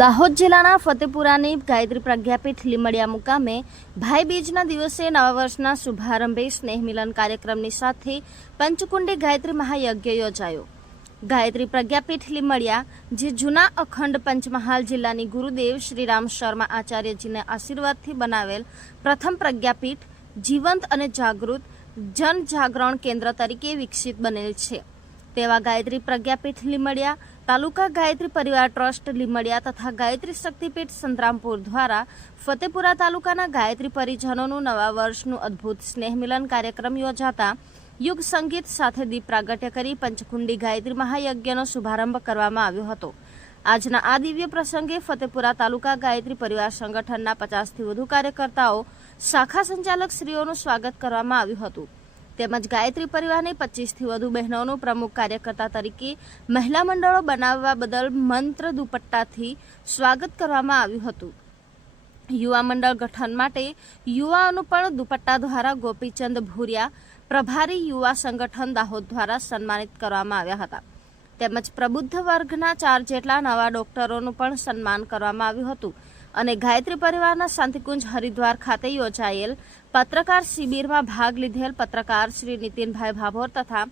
દાહોદ જિલ્લાના ફતેપુરાની ગાયત્રી પ્રજ્ઞાપીઠ લીમડિયા મુકામે ભાઈ બીજના દિવસે નવા વર્ષના શુભારંભે સ્નેહ મિલન કાર્યક્રમની સાથે પંચકુંડી ગાયત્રી મહાયજ્ઞ યોજાયો. ગાયત્રી પ્રજ્ઞાપીઠ લીમડિયા, જે જૂના અખંડ પંચમહાલ જિલ્લાની ગુરુદેવ શ્રીરામ શર્મા આચાર્યજીના આશીર્વાદથી બનાવેલ પ્રથમ પ્રજ્ઞાપીઠ, જીવંત અને જાગૃત જનજાગરણ કેન્દ્ર તરીકે વિકસિત બનેલ છે. તેવા ગાયત્રી પ્રજ્ઞાપીઠ લીમડિયા તાલુકા ગાયત્રી પરિવાર ટ્રસ્ટ લીમડિયા તથા ગાયત્રી શક્તિપીઠ સંતરામપુર દ્વારા ફતેપુરા તાલુકાના ગાયત્રી પરિજનોનું નવા વર્ષનું અદ્ભુત સ્નેહ મિલન કાર્યક્રમ યોજાતા યુગ સંગીત સાથે દીપ પ્રાગટ્ય કરી પંચકુંડી ગાયત્રી મહાયજ્ઞનો શુભારંભ કરવામાં આવ્યો હતો. આજના આ દિવ્ય પ્રસંગે ફતેપુરા તાલુકા ગાયત્રી પરિવાર સંગઠનના પચાસથી વધુ કાર્યકર્તાઓ, શાખા સંચાલક શ્રીઓનું સ્વાગત કરવામાં આવ્યું હતું. તેમજ ગાયત્રી પરિવારની પચીસથી વધુ બહેનોનું પ્રમુખ કાર્યકર્તા તરીકે મહિલા મંડળો બનાવવા બદલ મંત્ર દુપટ્ટાથી સ્વાગત કરવામાં આવ્યું હતું. યુવા મંડળ ગઠન માટે યુવાઓનું પણ દુપટ્ટા દ્વારા ગોપીચંદ ભૂરિયા, પ્રભારી યુવા સંગઠન દાહોદ દ્વારા સન્માનિત કરવામાં આવ્યા હતા. તેમજ પ્રબુદ્ધ વર્ગના ચાર જેટલા નવા ડોક્ટરોનું પણ સન્માન કરવામાં આવ્યું હતું. અને ગાયત્રી પરિવારના શાંતિકુંજ હરિદ્વાર ખાતે યોજાયેલ પત્રકાર શિબિરમાં ભાગ લીધેલ પત્રકાર શ્રી નીતિનભાઈ ભાભોર તથા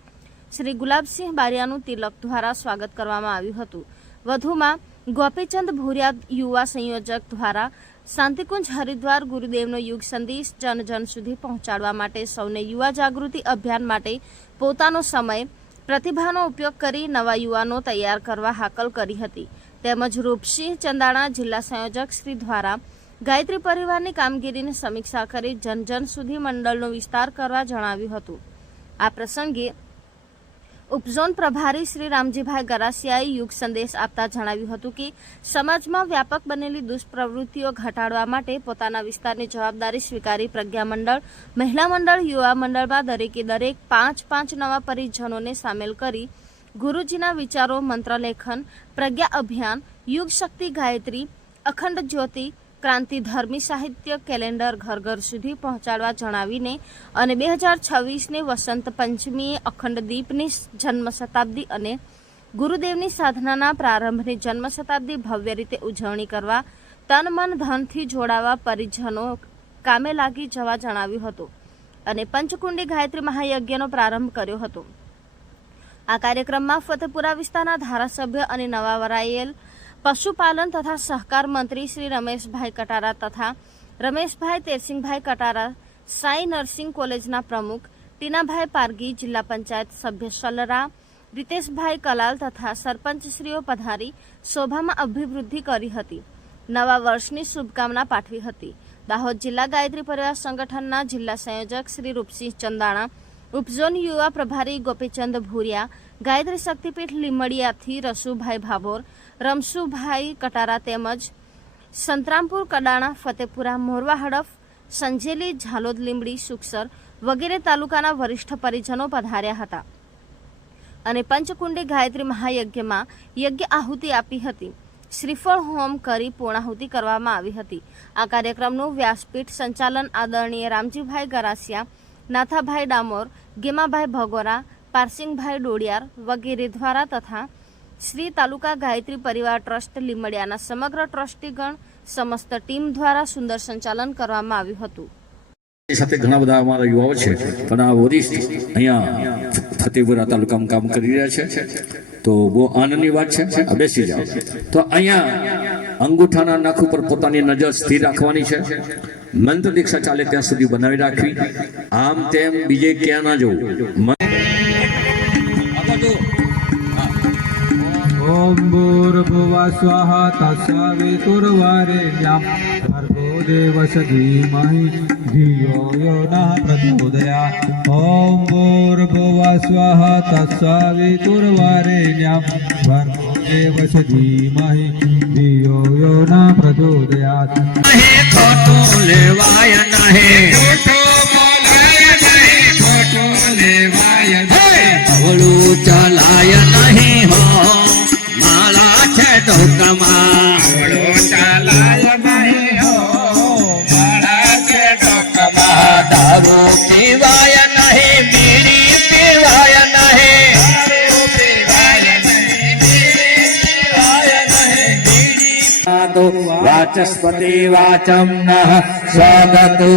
શ્રી ગુલાબસિંહ બારિયાનું તિલક દ્વારા સ્વાગત કરવામાં આવ્યું હતું. વધુમાં, ગોપીચંદ ભૂરિયા યુવા સંયોજક દ્વારા શાંતિકુંજ હરિદ્વાર ગુરુદેવનો યુગ સંદેશ જન જન સુધી પહોંચાડવા માટે સૌને યુવા જાગૃતિ અભિયાન માટે પોતાનો સમય, પ્રતિભાનો ઉપયોગ કરી નવા યુવાનો તૈયાર કરવા હાકલ કરી હતી. તેમજ રૂપસિંહ ચંદાણા જિલ્લા સંયોજક શ્રી દ્વારા ગાયત્રી પરિવારની કામગીરીની સમીક્ષા કરી જન જન સુધી મંડળનો વિસ્તાર કરવા જણાવ્યું હતું. આ પ્રસંગે ઉપઝોન પ્રભારી શ્રી રામજીભાઈ ગરાસિયાએ યુગ સંદેશ આપતા જણાવ્યું હતું કે, સમાજમાં વ્યાપક બનેલી દુષ્પ્રવૃત્તિઓ ઘટાડવા માટે પોતાના વિસ્તારની જવાબદારી સ્વીકારી પ્રજ્ઞા મંડળ, મહિલા મંડળ, યુવા મંડળમાં દરેકે દરેક પાંચ પાંચ નવા પરિજનોને સામેલ કરી ગુરુજીના વિચારો, મંત્રલેખન, પ્રજ્ઞા અભિયાન, યુગ શક્તિ ગાયત્રી, અખંડ જ્યોતિ, ક્રાંતિ ધર્મી સાહિત્ય, કેલેન્ડર ઘર ઘર સુધી પહોંચાડવા જણાવીને અને બે હજાર છવ્વીસને વસંત પંચમીએ અખંડ દીપની જન્મ શતાબ્દી અને ગુરુદેવની સાધનાના પ્રારંભની જન્મ શતાબ્દી ભવ્ય રીતે ઉજવણી કરવા, તન મન ધનથી જોડાવા પરિજનો કામે લાગી જવા જણાવ્યું હતું અને પંચકુંડી ગાયત્રી મહાયજ્ઞનો પ્રારંભ કર્યો હતો. આ કાર્યક્રમમાં ફતેપુરા વિસ્તારના ધારાસભ્ય અને નવા વરાયેલ પશુપાલન તથા સહકાર મંત્રી શ્રી રમેશભાઈ કટારા તથા રમેશભાઈ તેરસિંહભાઈ કટારા, સાઈ નર્સિંગ કોલેજના પ્રમુખ ટીનાભાઈ પારગી જિલ્લા પંચાયત સભ્ય સલરા, રીતેશભાઈ કલાલ તથા સરપંચશ્રીઓ પધારી શોભામાં અભિવૃદ્ધિ કરી હતી. નવા વર્ષની શુભકામના પાઠવી હતી. દાહોદ જિલ્લા ગાયત્રી પરિવાર સંગઠનના જિલ્લા સંયોજક શ્રી રૂપસિંહ ચંદાણા ઉપઝોન યુવા પ્રભારી ગોપીચંદ ભૂરિયા, ગાયત્રી શક્તિપીઠ લીમડિયાથી રસુભાઈ ભાભોર, રમસુભાઈ કટારા તેમજ સંતરામપુર, કડાણા, ફતેપુરા, મોરવા, હડફ, સંજેલી, ઝાલોદ લીમડી સુખસર વગેરે તાલુકાના વરિષ્ઠ પરિજનો પધાર્યા હતા. અને પંચકુંડી ગાયત્રી મહાયજ્ઞમાં યજ્ઞ આહુતિ આપી હતી. શ્રીફળ હોમ કરી પૂર્ણાહુતિ કરવામાં આવી હતી. આ કાર્યક્રમનું વ્યાસપીઠ સંચાલન આદરણીય રામજીભાઈ ગરાસિયા નાથાભાઈ ડામોર, ગેમાભાઈ ભગોરા, પારસિંગભાઈ ડોડિયાર વગેરે દ્વારા તથા શ્રી તાલુકા ગાયત્રી પરિવાર ટ્રસ્ટ લીમડિયાના સમગ્ર ટ્રસ્ટીગણ સમસ્ત ટીમ દ્વારા સુંદર સંચાલન કરવામાં આવ્યું હતું. સાથે ઘણા બધા અમારા યુવાઓ છે, પણ આ વરિષ્ઠ અહીંયા ફતેપુરા તાલુકામાં કામ કરી રહ્યા છે. તો બહુ આનંદની વાત છે બેસી જાઓ. તો અહીંયા અંગૂઠાના નખ ઉપર પોતાની નજર સ્થિર રાખવાની છે. મંત્ર દીક્ષા ચાલે ત્યાં સુધી બનાવી રાખવી. આમ તેમ બીજે ક્યાં ના જવું? ॐ भूर्भुवः स्वः तस्सवितुर्वरेण्यं भर्गोदेवस धीमहि धियो यो नः प्रचोदयात् ॐ भूर्भुवः स्वः तस्सवितुर्वरेण्यं भर्गोदेवस धीमहि धियो જોયા હે ખોટું લેવાય નહે. નઃ સ્વાગતો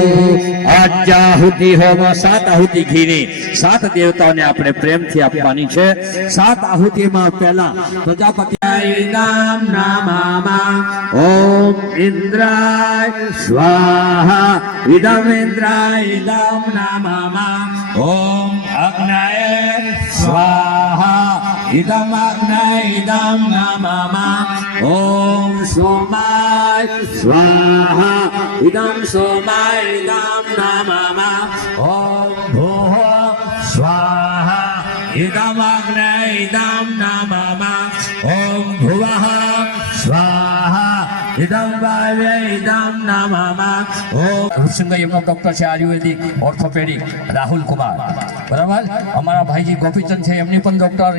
આજાહુતિ હોમ સાત આહુતિ ઘીની સાત દેવતાઓને આપણે પ્રેમથી આપવાની છે સાત આહુતિમાં પહેલા પ્રજાપતિ નામ નમામા ઓમ ઇન્દ્રાય સ્વાહા ઇદમ ઇન્દ્રાય ઇદમ નામામાં ઓમ અગ્નાય સ્વાહા ઇદમ અગ્નય ઇદમ નમઃ ઓમ સોમાય સ્વાહા ઇદમ સોમાય ઇદમ નમઃ ઓમ ભૂઃ સ્વાહા ઇદમ અગ્નય ઇદમ ઇદમ વાવે ઇદમ નમઃ ઓમ હૃષંગ એમનો ડોક્ટર છે આયુર્વેદિક ઓર્થોપેડિક રાહુલ કુમાર। બરાબર? અમારા ભાઈજી ગોપીચંદ છે, એમની પણ ડોક્ટર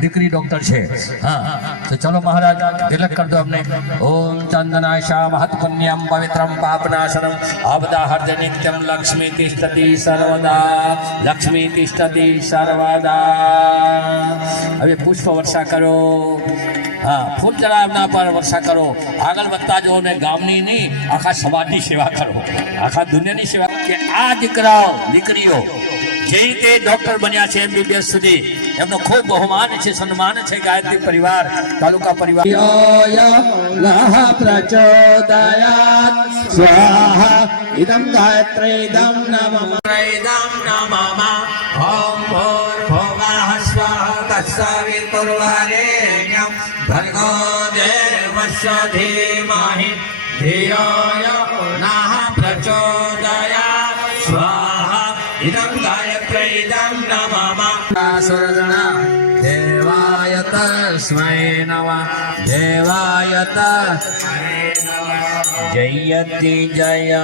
દીકરી ડોક્ટર છે. હા. તો ચલો મહારાજ, તિલક કર દો અમને. ઓમ ચંદનાય શા પુણ્યમ પવિત્રમ પાપનાશનમ. આપદા હર્જ નિત્યમ લક્ષ્મી તિષ્ઠતી સર્વદા. લક્ષ્મી તિષ્ઠતી સર્વદા. હવે પુષ્પ વર્ષા કરો. હા ફૂલ જળાવના પર વર્ષા કરો. આગળ વધતા જો ને ગામની નહીં આખા સમાજની સેવા કરો. આખા દુનિયાની સેવા કે આ દીકરાઓ દીકરીઓ જે રીતે ડોક્ટર બન્યા છે એમબીબીએસ સુધી એમનો ખૂબ બહુમાન છે સન્માન છે ગાયત્રી પરિવાર તાલુકા પરિવાર. પ્રચોદયાત. સ્વાહા ઇદમ ગાયત્રી ઇદમ નમઃ. નમઃ ઓમ ભૂર્ભુવઃ સ્વઃ તત્સવિતુર્વરેણ્યં ભર્ગો દેવસ્ય ધીમહિ ધિયો યો નઃ પ્રચોદયાत् સ્વાહા ઇદમ ગાયત્રી ઇદમ નમઃ સુરગણા દેવાય તસ્મૈ નમઃ દેવાય તસ્મૈ નમઃ જયતિ જય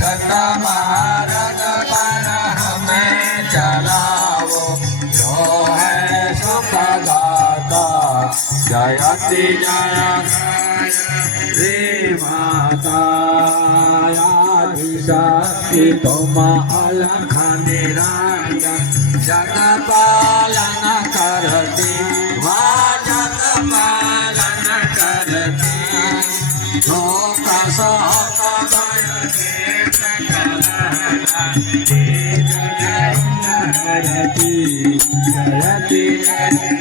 સતમારગ પર હમે ચલાવો. જો હૈ સુખ જયતિ ગાયત્રી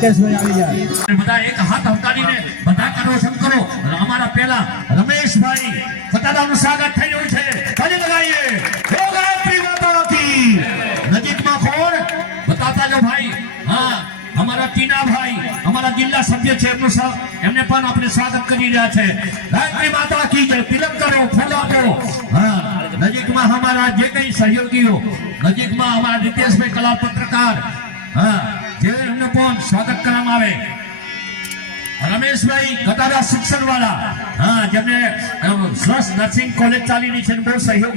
મુકેશભાઈ આવી જાય. બધા એક હાથ હંકારીને બધા કરો, શંકરો. અને અમારા પેલા રમેશભાઈ ફટાડાનું સ્વાગત થઈ રહ્યું છે. તાળી લગાવીએ. હે ગાયત્રી નજીકમાં કોણ? બતાતા જો ભાઈ. હા, અમારા ટીનાભાઈ, અમારા જિલ્લા સભ્ય છે એમનું એમને પણ આપણે સ્વાગત કરી રહ્યા છે. ગાયત્રી માતા કી, જય તિલક કરો, ફૂલ આપો. હા, નજીકમાં અમારા જે કઈ સહયોગીઓ, નજીકમાં અમારા રીતેશભાઈ કલા પત્રકાર હા જે એમને પણ સ્વાગત કરવામાં આવે. રમેશભાઈ કતારા શિક્ષણ વાળા હા, જેમને સ્વસ્થ નર્સિંગ કોલેજ ચાલી રહી છે બહુ સહયોગ